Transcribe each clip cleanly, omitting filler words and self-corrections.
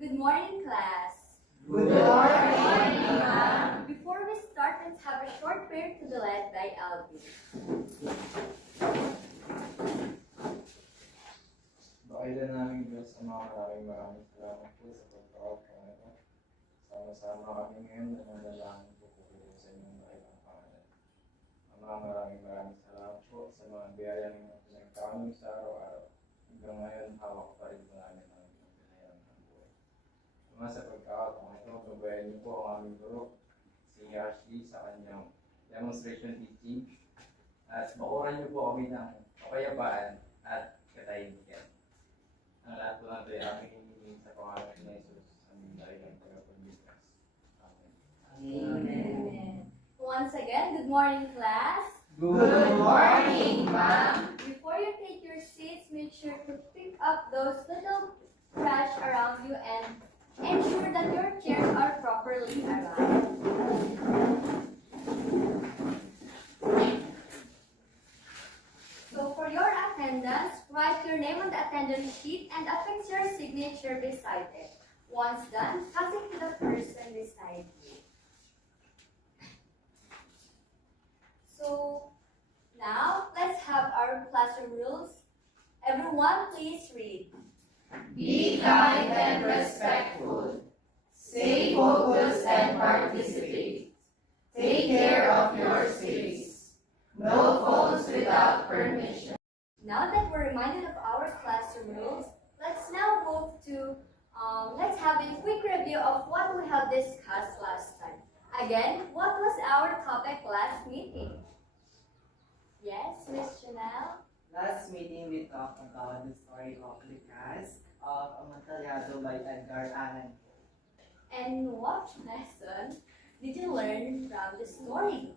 Good morning, class. Good morning, ma'am. Before we start, let's have a short prayer to be led by Alvin. Bakailan namin Diyos ang maraming salamat po sa pagkakataon ko na ito. Sama-sama kami ngayon na nanalangin po po sa inyong nakitang pangalan. Maraming salamat po sa mga biyaya ninyong pinagkakaroon sa araw-araw. Hanggang ngayon, hawak pa rin po namin ang pinayang ng buhay. Sa pagkakataon ito, gabayan niyo po ang aming guro, si Yaslieh, sa kanyang demonstration teaching. At bakuran niyo po kami ng kapayapaan at katahimikan. Ang lahat po natin ay aming hinihingi sa pangalan ni Jesus, aming dahilan tagapagligtas. Amen. Amen. Once again, good morning, class. Good morning, ma'am. Before you take your seats, make sure to pick up those little trash around you and ensure that your chairs are properly aligned. So for your attendance, write your name on the attendance sheet and affix your signature beside it. Once done, pass it to the person beside you. So now, let's have our classroom rules. Everyone, please read. Be kind and respectful. Stay focused and participate. Take care of your space. No phones without permission. Now that we're reminded of our classroom rules, let's now move to, let's have a quick review of what we have discussed last time. Again, what was our topic last meeting? Yes, Miss Janelle? Last meeting, we talked about the story of the cask of Amontillado by Edgar Allan Poe. And what lesson did you learn from the story?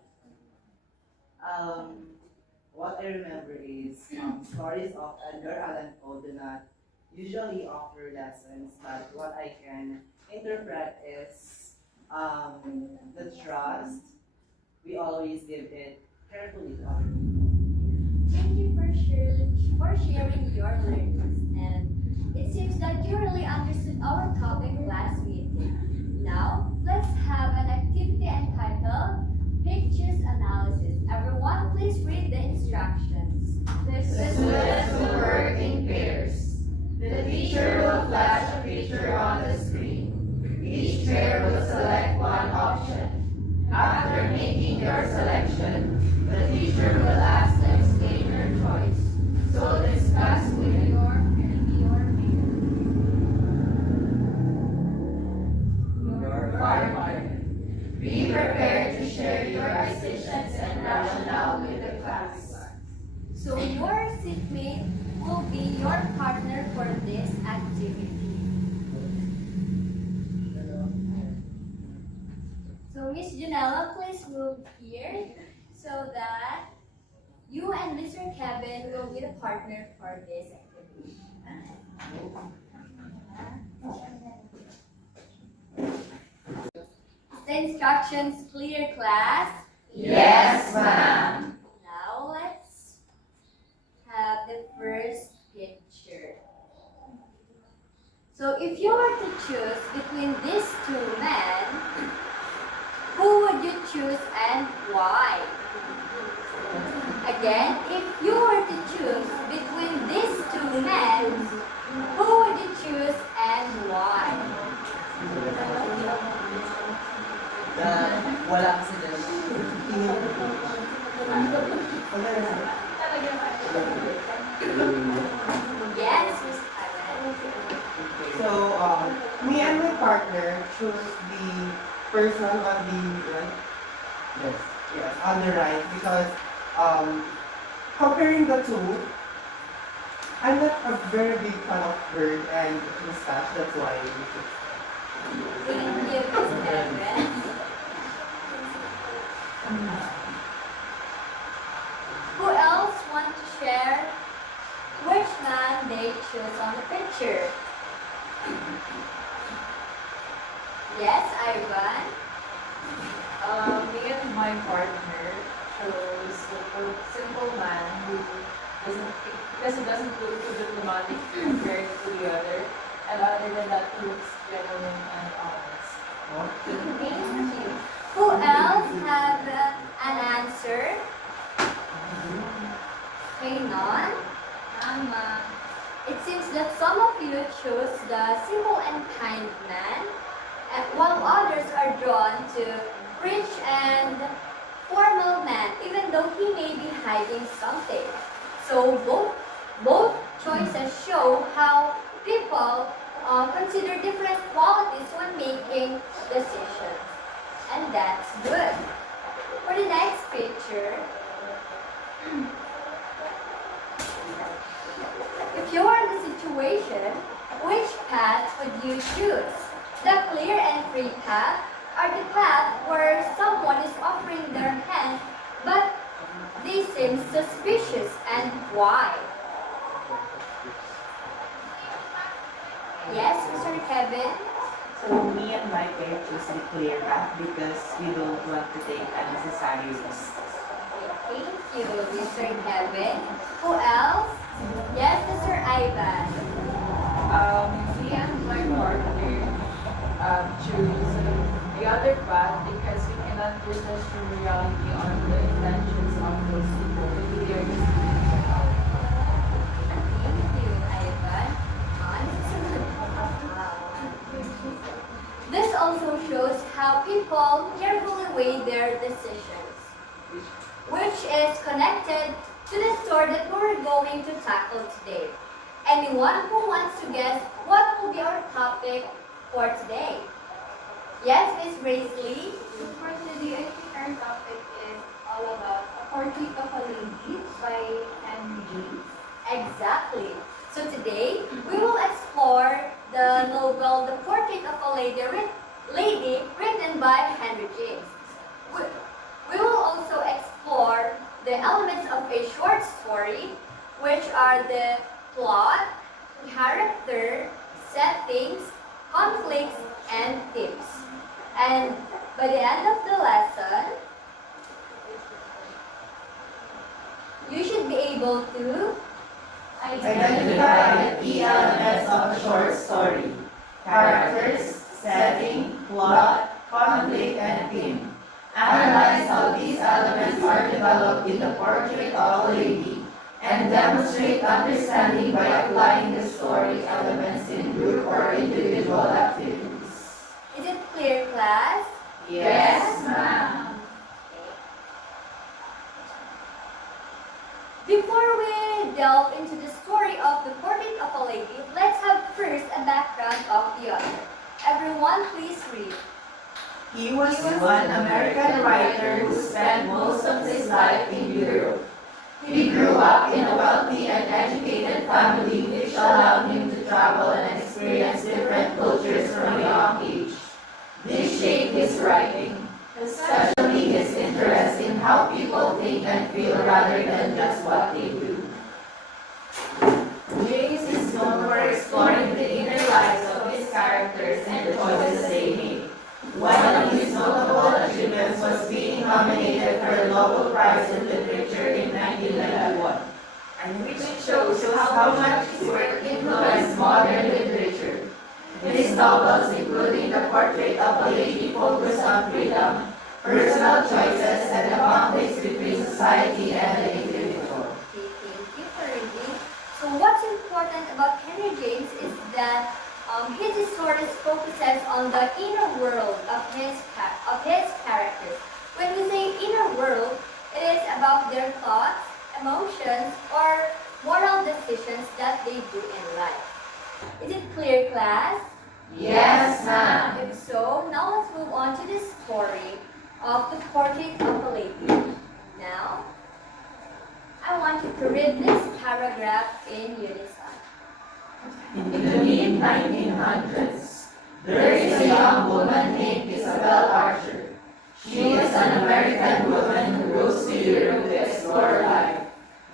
What I remember is stories of Edgar Allan Poe do not usually offer lessons, but what I can interpret is the trust. We always give it carefully to other people. Thank you for sharing your learnings, and it seems that you really understood our topic last meeting. Now, let's have an activity entitled Pictures Analysis. Everyone, please read the instructions. The students will work in pairs. The teacher will flash a picture on the screen. Each pair will select one option. After making your selection, the teacher will ask to explain your choice. So discuss with your partner. Be prepared to share your decisions and rationale with the class. So your seatmate will be your partner for this activity. So Miss Janella, please move here so that you and Mr. Kevin will be the partner for this activity. The instructions clear, class? Yes, ma'am. Now let's have the first picture. So if you were to choose between these two men, who would you choose and why? Again, if you were to choose between these two men, who would you choose and why? Wala kasi dyan. Yes, Miss Karen. So, me and my partner chose the person on the right. Yes. Yes, on the right because comparing the two, I'm not a very big fan of bird and mustache. That's why we chose. Thank you, Miss Karen. Who else want to share which man they choose on the picture? Yes, Ivan? Me and my partner chose a simple man who doesn't look too diplomatic compared to the other. And other than that, he looks choose the simple and kind man, and while others are drawn to rich and formal man, even though he may be hiding something. So both choices show how people consider different qualities when making decisions, and that's good. For the next picture, if you are in the situation, which path would you choose? The clear and free path are the path where someone is offering their hand, but they seem suspicious, and why? Yes, Mr. Kevin? So me and my pair choose the clear path because we don't want to take unnecessary risks. Thank you, Mr. Kevin. Who else? Yes, Mr. Ivan. Me and my partner choose the other path because we cannot witness the reality on the intentions of those people. Maybe they're just Thank you, Ivan. This also shows how people carefully weigh their decisions, which is connected to the story that we're going to tackle today. Anyone who wants to guess what will be our topic for today? Yes, Miss Raisley? For today, I think our topic is all about A Portrait of a Lady by Henry James. Exactly. So today, we will explore the novel The Portrait of a Lady written by Henry James. We will also explore the elements of a short story, which are the plot, character, settings, conflicts, and themes. And by the end of the lesson, you should be able to Identify the key elements of a short story. Characters, setting, plot, conflict, and theme. Analyze how these elements are developed in the portrait of a lady, and demonstrate understanding by applying the story elements in group or individual activities. Is it clear, class? Yes, ma'am. Before we delve into the story of The Portrait of a Lady, let's have first a background of the author. Everyone, please read. He was one American writer who spent most of his life in Europe. He grew up in a wealthy and educated family, which allowed him to travel and experience different cultures from a young age. This shaped his writing, especially his interest in how people think and feel rather than just what they do. James is known for exploring the inner lives of his characters and the choices they make. One of his notable achievements was being nominated for the Nobel Prize in Literature in 1991, which shows how much his work influenced modern literature. His novels, including The Portrait of a Lady, focus on freedom, personal choices, and the conflicts between society and the individual. Okay, thank you for reading. So what's important about Henry James is that his stories focuses on the inner world of his characters. When we say inner world, it is about their thoughts, emotions, or moral decisions that they do in life. Is it clear, class? Yes, ma'am. If so, now let's move on to the story of The Portrait of a Lady. Now, I want you to read this paragraph in unison. In the mid-1900s, there is a young woman named Isabel Archer. She is an American woman who goes to Europe to explore life.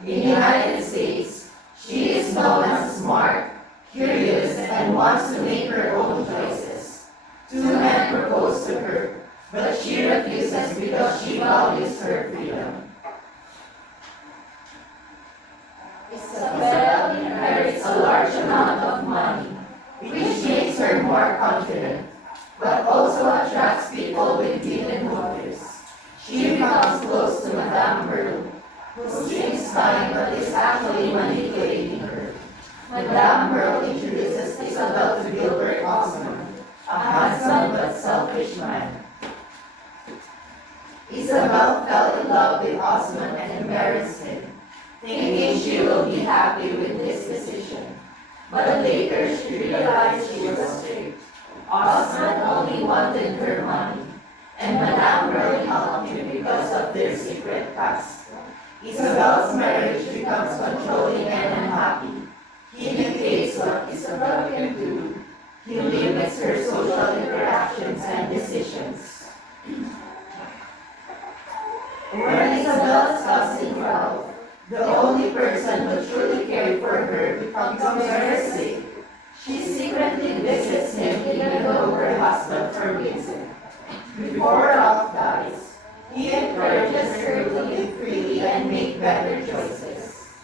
In the United States, she is known as smart, curious, and wants to make her own choices. Two men propose to her, but she refuses because she values her freedom. Isabel inherits a large amount of money, which makes her more confident, but also attracts people with hidden motives. She becomes close to Madame Merle, who seems kind but is actually manipulating her. Madame Merle introduces Isabel fell in love with Osman and embarrassed him, thinking she will be happy with this decision. But later she realized she was tricked. Osman only wanted her money, and Madame Merle helped him because of their secret past. Isabel's marriage becomes controlling and unhappy. He dictates what Isabel can do. He limits her social interactions and decisions. When Isabel's cousin Ralph, the only person who truly cared for her, becomes very sick, she secretly visits him even though her husband forbids it. Before Ralph dies, he encourages her to live freely and make better choices.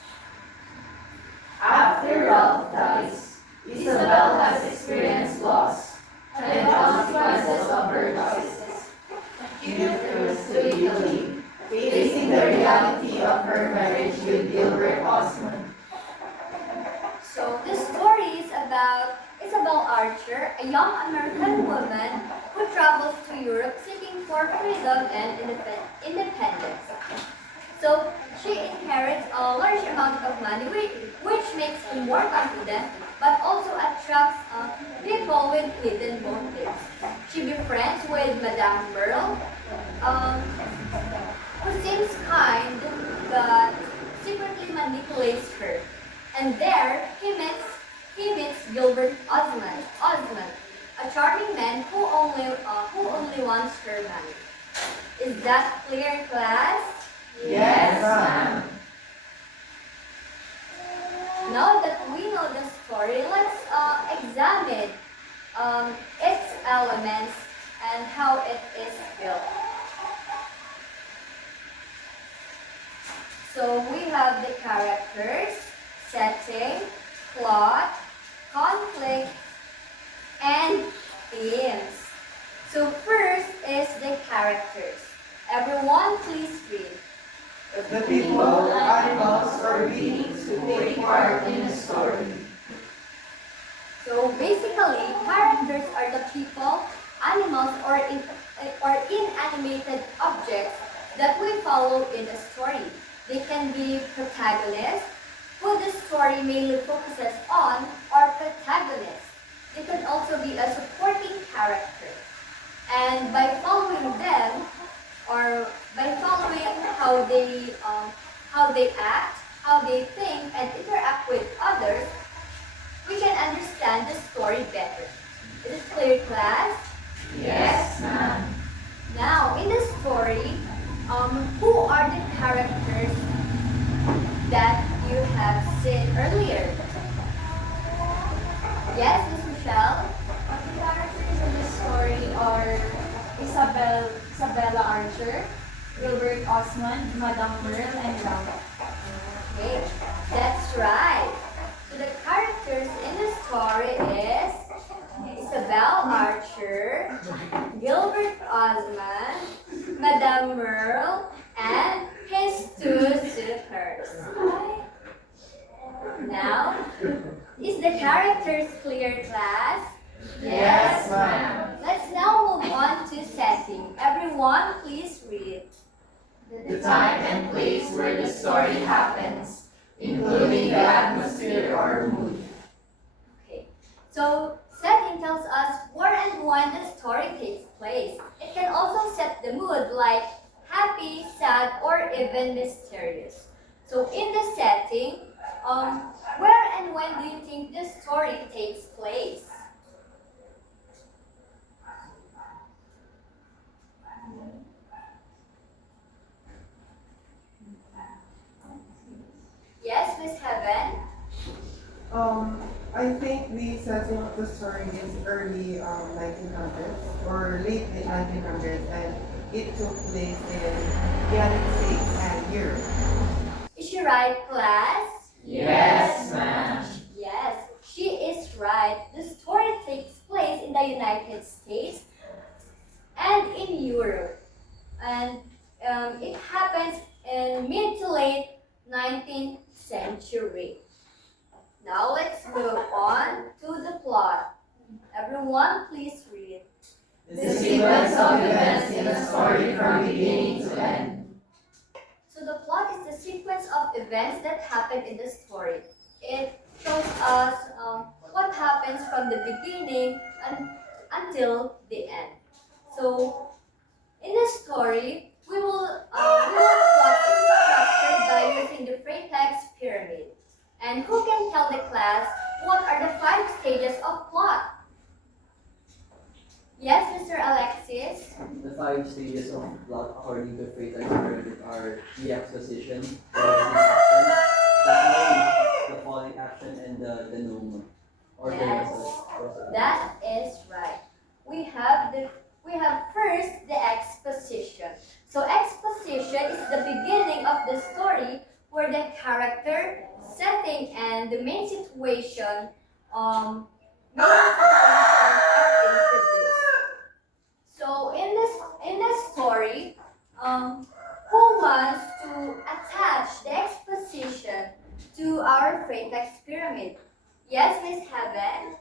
After Ralph dies, Isabel has experienced loss and the consequences of her choices. She refuses to Italy, facing the reality of her marriage with Gilbert Osman. So this story is about Isabel Archer, a young American woman who travels to Europe seeking for freedom and independence. So she inherits a large amount of money, which makes her more confident, but also attracts people with hidden motives. She befriends with Madame Merle, who seems kind but secretly manipulates her. And there he meets Gilbert Osman, a charming man who only wants her money. Is that clear, class? Yes, ma'am. Now that we know the story, let's examine its elements and how it is built. So we have the characters, setting, plot, conflict, and themes. So first is the characters. Everyone please read. The people, animals, or beings who take part in a story. So basically, characters are the people, animals, or inanimated objects that we follow in a story. They can be protagonists, who the story mainly focuses on, or protagonists. They can also be a supporting character. And by following them, or by following how they act, how they think, and interact with others, we can understand the story better. Is it clear, class? Yes, ma'am. Now, in the story, who are the characters that you have seen earlier? Yes, Miss Michelle? The characters in the story are Isabella Archer, Gilbert Osman, Madame Merle, and Ralph. Okay, that's right. So the characters in the story is Isabel Archer, Gilbert Osman, Madame Merle, and his two suitors. Now, is the characters clear, class? Yes, ma'am. Let's now move on to setting. Everyone, please read. The time and place where the story happens, including the atmosphere or mood. Okay, so setting tells us where and when the story takes place. It can also set the mood like happy, sad, or even mysterious. So in the setting, where and when do you think the story takes place? Yes, Miss Heaven? I think the setting of the story is early 1900s or late 1900s, and it took place in the United States and Europe. Is she right, class? Yes, ma'am. Yes, she is right. The story takes place in the United States and in Europe. And it happens in mid to late 19th century. Now let's move on to the plot. Everyone please read. The sequence of events in a story from beginning to end. So the plot is the sequence of events that happen in the story. It shows us what happens from the beginning until the end. So in the story, we will plot its structure by using the Freytag's pyramid. And who can tell the class what are the 5 stages of plot? Yes, Mr. Alexis? The 5 stages of plot according to Freytag's pyramid are the exposition, the rising action, the climax, the falling action, and the denouement. Or the Yes, resolution. that is right. We have first the exposition. So exposition is the beginning of the story where the character, setting, and the main situation are introduced. So in this story, who wants to attach the exposition to our Freytag's pyramid? Yes, Miss Heaven.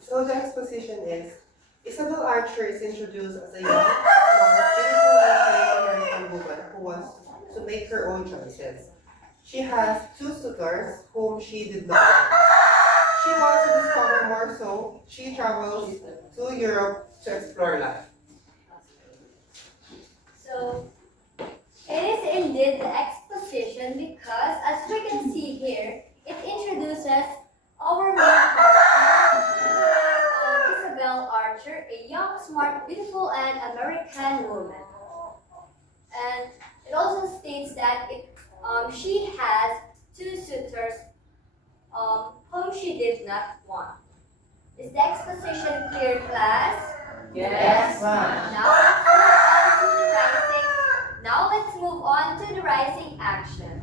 So the exposition is, Isabel Archer is introduced as a young, smart, beautiful American woman who wants to make her own choices. She has 2 suitors whom she did not want. She wants to discover more, so she travels to Europe to explore life. So it is indeed the exposition because, as we can see here, it introduces our main character, Isabel Archer, a young, smart, beautiful, and American woman. And it also states that she has 2 suitors whom she did not want. Is the exposition clear, class? Yes, ma'am. Now let's move on to the rising action.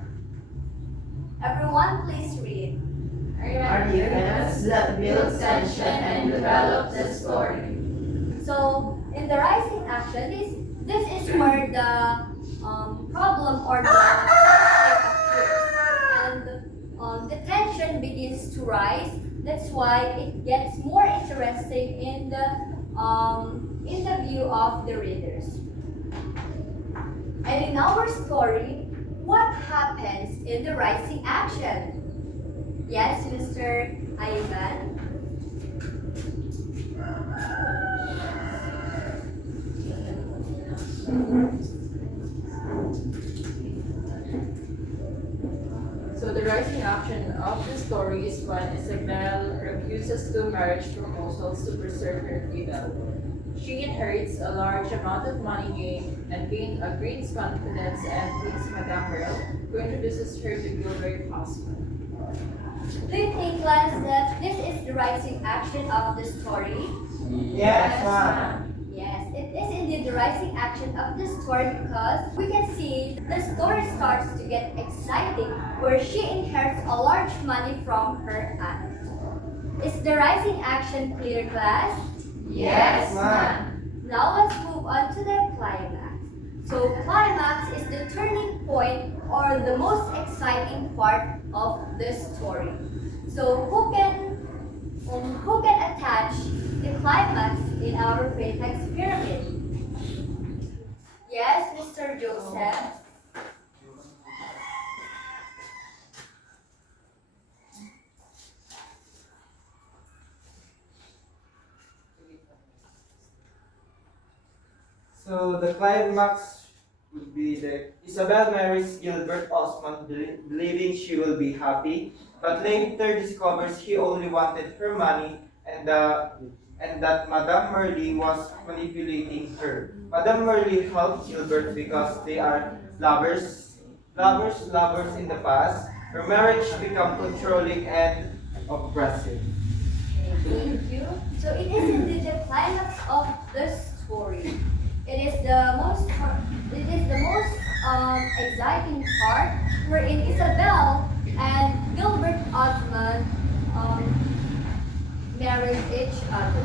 Everyone, please read. Are the events that build tension and develop the story. So, in the rising action, this is where the problem or the conflict appears, and the tension begins to rise. That's why it gets more interesting in the view of the readers. And in our story, what happens in the rising action? Yes, Mr. Ivan? So the rising action of the story is when Isabel refuses to marriage proposals to preserve her freedom. She inherits a large amount of money and gains confidence and meets Madame Merle, who introduces her to Gilbert's husband. Do you think, class, that this is the rising action of the story? Yes, ma'am. Yes, it is indeed the rising action of the story because we can see the story starts to get exciting where she inherits a large money from her aunt. Is the rising action clear, class? Yes, ma'am. Now let's move on to the climax. So climax is the turning point or the most exciting part of the story. So who can attach the climax in our Freytag's pyramid? Yes, Mr. Joseph. So the climax would be that Isabel marries Gilbert Osmond, believing she will be happy, but later discovers he only wanted her money and that Madame Merle was manipulating her. Madame Merle helped Gilbert because they are lovers in the past. Her marriage become controlling and oppressive. Thank you. So it is indeed the climax of the story. It is the most exciting part wherein Isabel and Gilbert Osmond marry towards each other.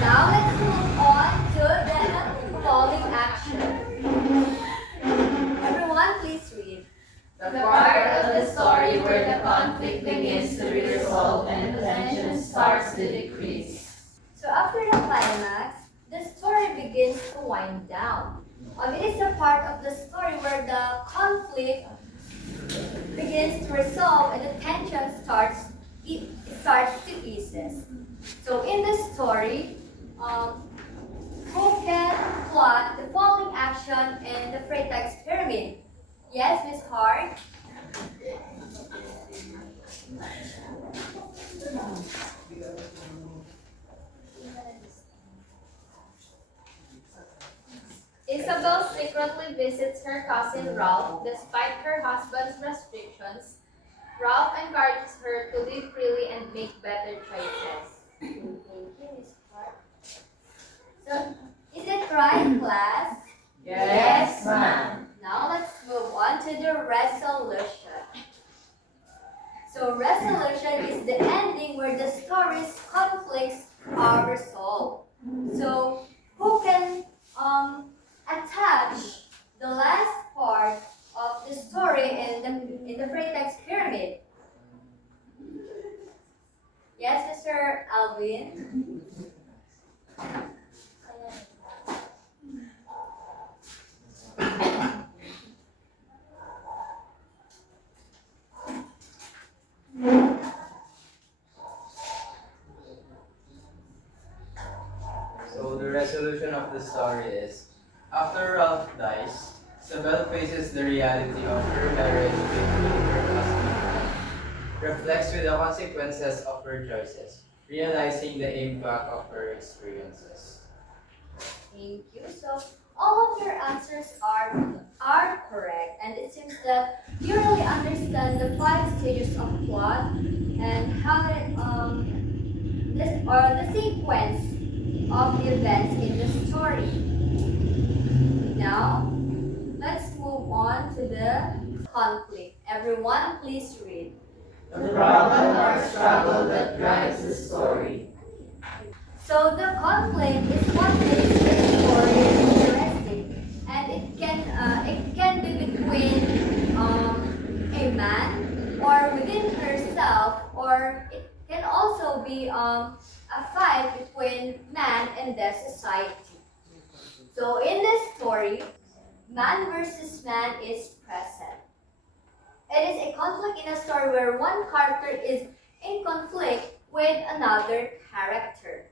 Now let's move on to the falling action. Everyone, please read. The part of the story where the conflict begins to be resolved and the tension starts to decrease. So after the climax, the story begins to wind down. It is the part of the story where the conflict begins to resolve and the tension starts to ease. So in the story, who can plot the following action in the Freytag experiment? Yes, Miss Hart? Isabel secretly visits her cousin Ralph despite her husband's restrictions. Ralph encourages her to live freely and make better choices. Thank you, Miss Hart. So, is it right, class? Yes, ma'am. Now let's move on to the resolution. So resolution is the ending where the story's conflicts are resolved. So who can attach the last part of the story in the Freytag experiment? Yes, Mr. Alvin. So the resolution of the story is, after Ralph dies, Isabel faces the reality of her marriage with her husband, reflects with the consequences of her choices, realizing the impact of her experiences. Thank you. So all of your answers are correct, and it seems that you really understand the 5 stages of plot and how the sequence of the events in the story. Now, let's move on to the conflict. Everyone, please read. The problem or struggle that drives the story. So the conflict is what makes the story interesting, and it can be between a man or within herself, or it can also be a fight between man and the society. So in this story, man versus man is present. It is a conflict in a story where one character is in conflict with another character.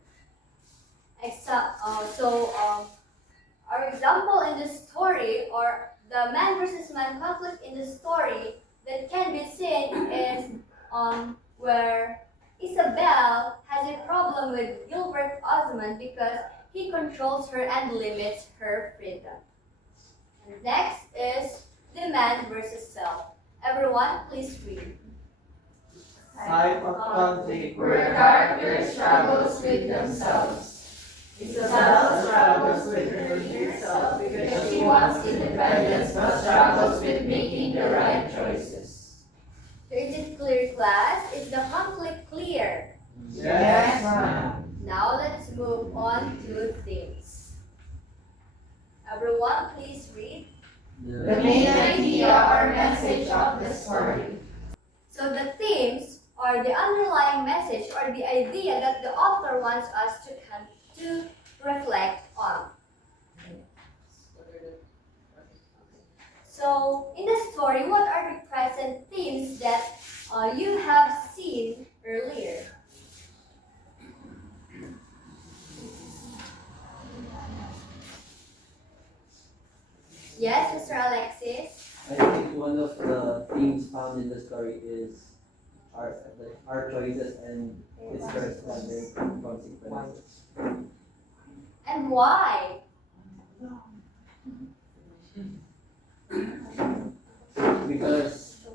Our example in the story, or the man versus man conflict in the story that can be seen is where Isabel has a problem with Gilbert Osmond because he controls her and limits her freedom. And next is the man versus self. Everyone, please read. Type of conflict Where character struggles with themselves. Isabel struggles with her inner self because she wants independence but struggles with making the right choices. So is it clear, class? Is the conflict clear? Yes, ma'am. Now let's move on to themes. Everyone, please read. The main idea or message of the story. So the themes are the underlying message or the idea that the author wants us to reflect on. So in the story, what are the present themes that you have seen earlier? Yes, Mr. Alexis? I think one of the themes found in the story is our choices and its corresponding consequences. And why? Because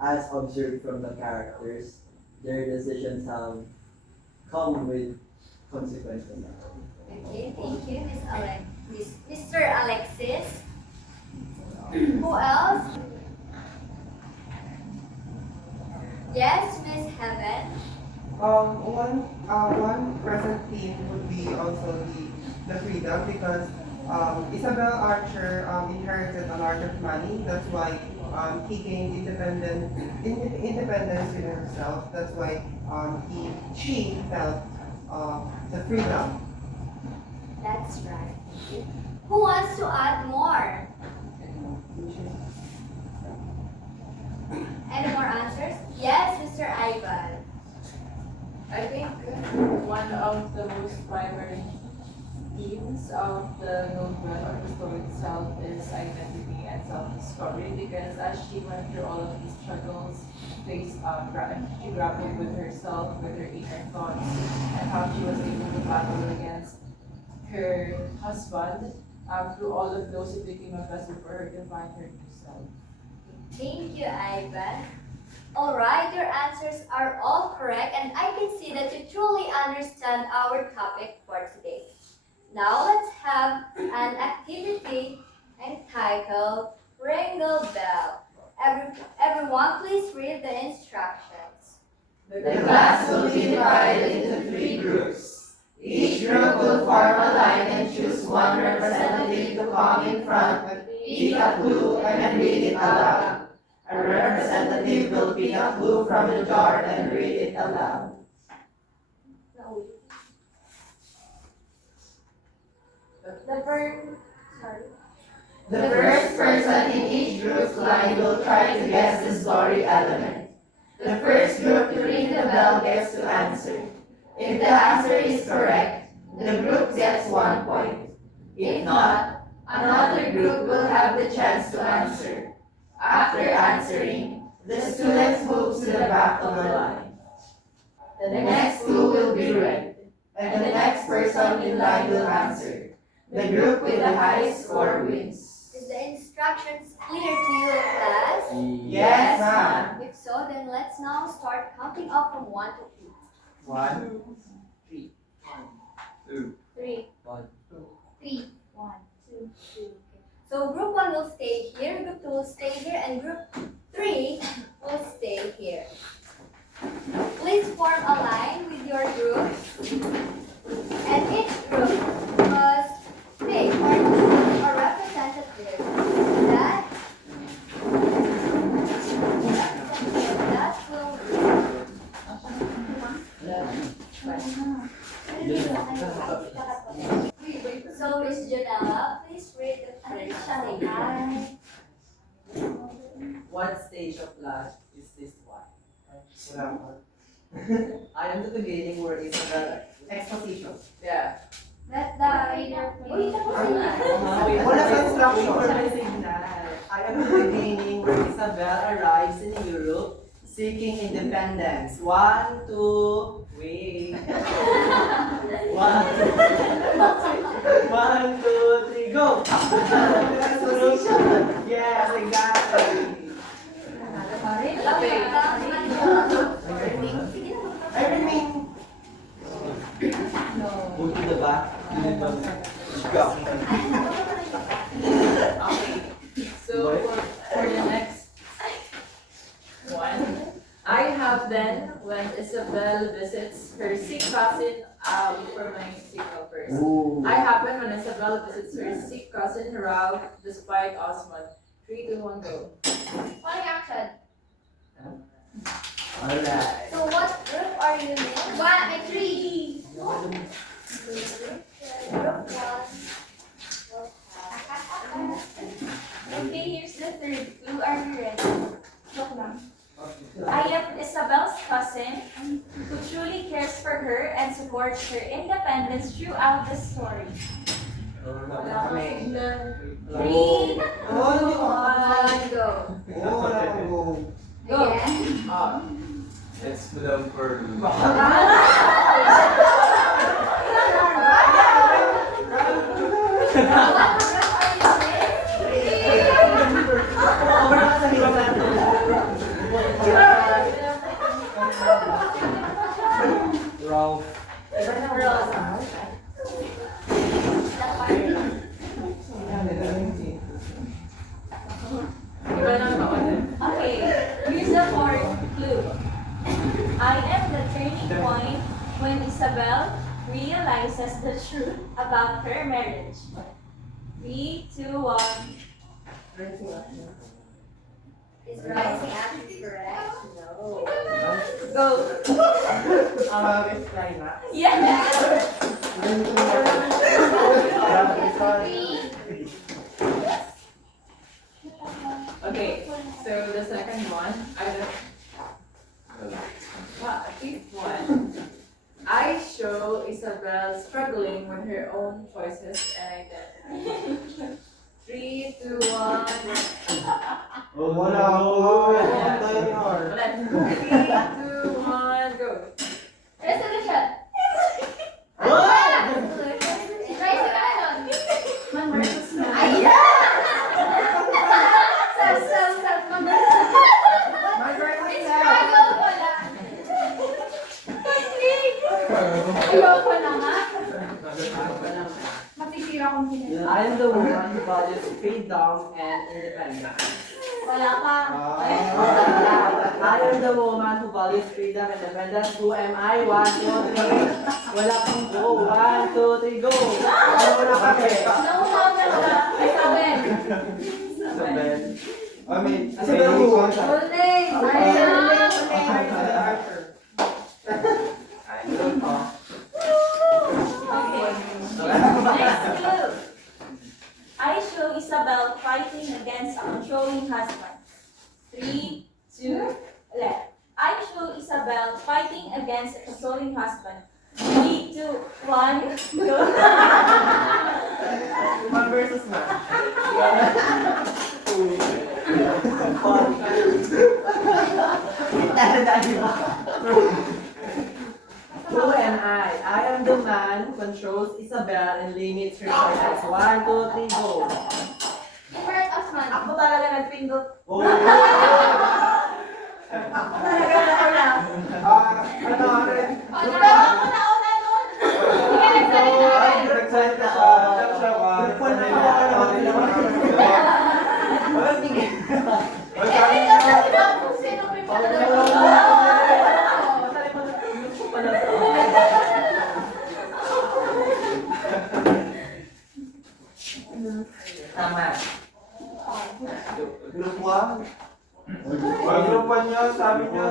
as observed from the characters, their decisions have come with consequences. Okay, thank you, Mr. Alexis. Who else? Yes, Miss Heaven. One present theme would be also the freedom because Isabel Archer inherited a lot of money. That's why he gained independence within herself. That's why she felt the freedom. That's right. Who wants to add more? Any more answers? Yes, Mr. Ivan. I think one of the most primary themes of the novel or the story itself is identity and self-discovery because as she went through all of these struggles, she grappled with herself, with her inner thoughts, and how she was able to battle against her husband. Through all of those, it became a vessel for her to find her new self. Thank you, Ivan. Alright, your answers are all correct and I can see that you truly understand our topic for today. Now let's have an activity entitled Ring the Bell. Everyone please read the instructions. The class will be divided into 3 groups. Each group will form a line and choose one representative to come in front, pick a clue, and read it aloud. A representative will pick a clue from the jar and read it aloud. The first person in each group's line will try to guess the story element. The first group to ring the bell gets to answer. If the answer is correct, the group gets 1 point. If not, another group will have the chance to answer. After answering, the students move to the back of the line. The next clue will be read, and the next person in line will answer. The group with the highest score wins. Is the instructions clear to you, class? Yes, ma'am. If so, then let's now start counting up from 1 to 3. 1, 3, 2, 3, 1. 3, 1, 2, 3. So group 1 will stay here, group 2 will stay here, and group 3 will stay here. Please form a line with your groups, and each group must pick or choose a representative that will. So Miss Janella, please read the first statement. What stage of life is this one? Wala pa. I am the beginning where Isabel exposition. Yeah. Let the reader please. Wala sa instruction. Wait for my signal. I am the beginning where Isabel arrives in Europe seeking independence. 1, 2, wait. 1, 2, 3, go! Yes, exactly. I remain. Go to the back. Okay. So for the next one, I have then when Isabel visits her sick cousin, for my signal first. I happen when Isabel visits her sick cousin Ralph despite Osmond. 3, 2, 1, go. Funny action. Alright. So what group are you in? 1 and 3. Group 1. Okay, here's the third clue. Are you ready? Look lang. I am Isabel's cousin who truly cares for her and supports her independence throughout the story. 3, 2, 1, go. Wala pang go. Go. Again. Let's put down for Ralph. Okay, here's the fourth clue. I am the turning point when Isabel realizes the truth about her marriage. 3, 2, 1. Is rising action correct? No. Go! Climax. Yes! Okay, so the second one, fifth one. I show Isabel struggling with her own choices and identity. 3, 2, 1. Wala ako. Yeah. Dahil hard. 3, 2, 1, go. Resolution! Rising action. Man versus man. Ayoko na nga. Matitira kong pinag- I am the woman who values freedom and independence. Wala ka. I am the woman who values freedom and independence. Who am I? 1, 2, 3. Wala kang go. 1, 2, 3, go. Ano na kami? Naumagal ka. Ay, sabi. Isabel. I mean, Isabel who? Uling. Archer. Okay. Next clue. I show Isabel fighting against a controlling husband. 3, 2, left. I show Isabel fighting against a controlling husband. 3, 2, 1, go. Man versus man. Who am I? I am the man who controls Isabel and limits her choices. 1, 2, 3, go. Invert of man. Ako talaga nagpindot. Oh. Talaga na wala. Ano rin? Pero ako nauna nun. Kaya nagsalita ka. Nagsalita siya. Siya siya ka. Nagpon na ako ka naman sila. Walang tingin. Hindi ka sabi na kung sino may pagkakataon. Tama. Group 1. Group 1 niya, sabi niya.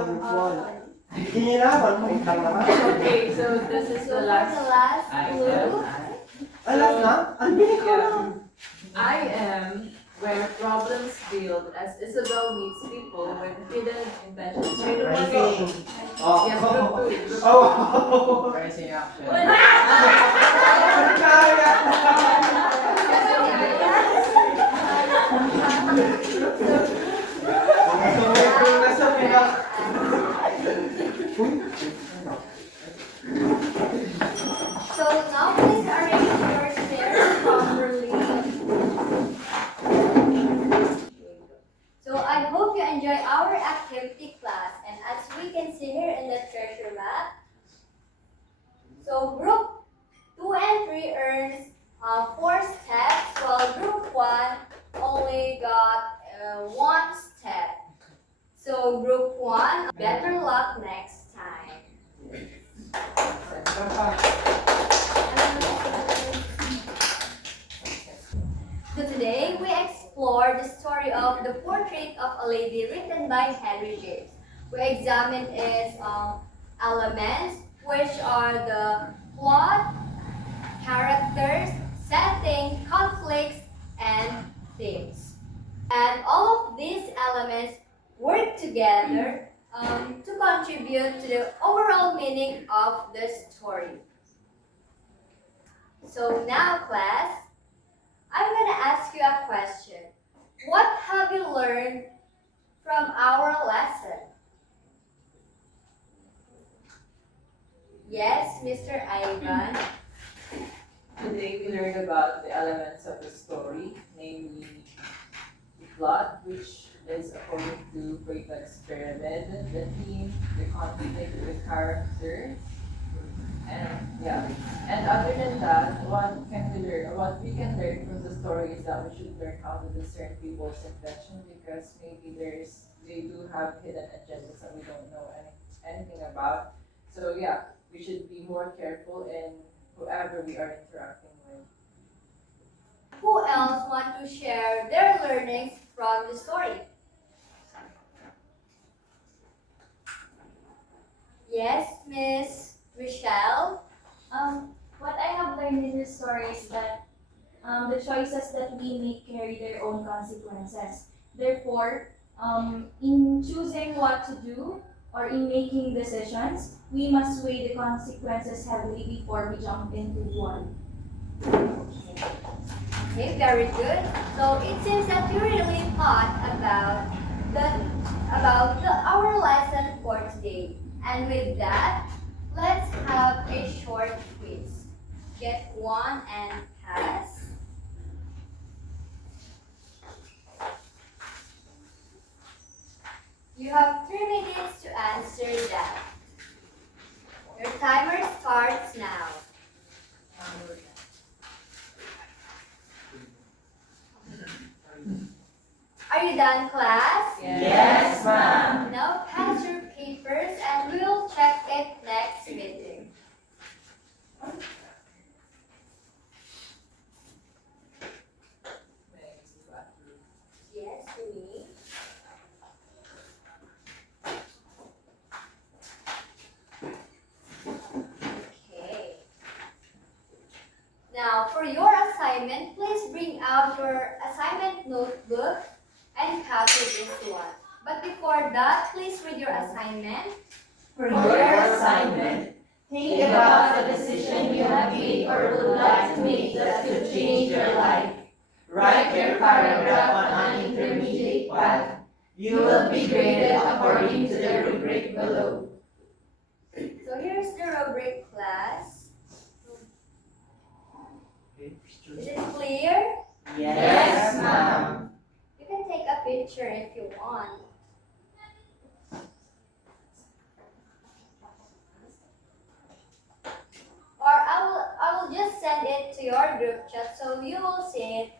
Hindi niya na, 1 point lang naman. Okay, so this is So the for last. the last clue. Alam na? Ang bilis ko lang. I am where problems build as Isabel meets people with hidden intentions. Straight away, go. Oh. Yes, group 2. Group Oh. Rising action. Sumipin na sa pinak. So now please arrange your chairs properly. So I hope you enjoy our activity class, and as we can see here in the treasure map, so group 2 and 3 earns 4 steps, while group 1 only got 1 step. So group 1, better luck next time. So today we explore the story of the portrait of a lady written by Henry James. We examined its elements, which are the plot, characters, setting, conflicts, and themes. And all of these elements work together to contribute to the overall meaning of the story. So now, class, I'm going to ask you a question. What have you learned from our lesson? Yes, Mr. Ivan. Today we learned about the elements of the story, namely the plot, which is according to Freytag's pyramid, the theme, the conflict, the character, and other than that, what we can learn from the story is that we should learn how to discern people's intention, because maybe they do have hidden agendas that we don't know anything about. So yeah, we should be more careful in whoever we are interacting with. Who else want to share their learnings from the story? Yes, Miss Michelle. What I have learned in this story is that the choices that we make carry their own consequences. Therefore, in choosing what to do or in making decisions, we must weigh the consequences heavily before we jump into one. Okay, very good. So it seems that you really thought our lesson for today. And with that, let's have a short quiz. Get one and pass. You have 3 minutes to answer that. Your timer starts now. Are you done, class? Yes, ma'am. Now pass your papers and we'll check it next meeting. Yes, to me. Okay. Now, for your assignment, please bring out your assignment notebook and copy this one. But before that, please read your assignment. For your assignment, think about the decision you have made or would like to make that could change your life. Write your paragraph on an intermediate path. You will be graded according to the rubric below. So here's the rubric, class. Is it clear? Yes, ma'am. You can take a picture if you want. Or I will just send it to your group chat so you will see it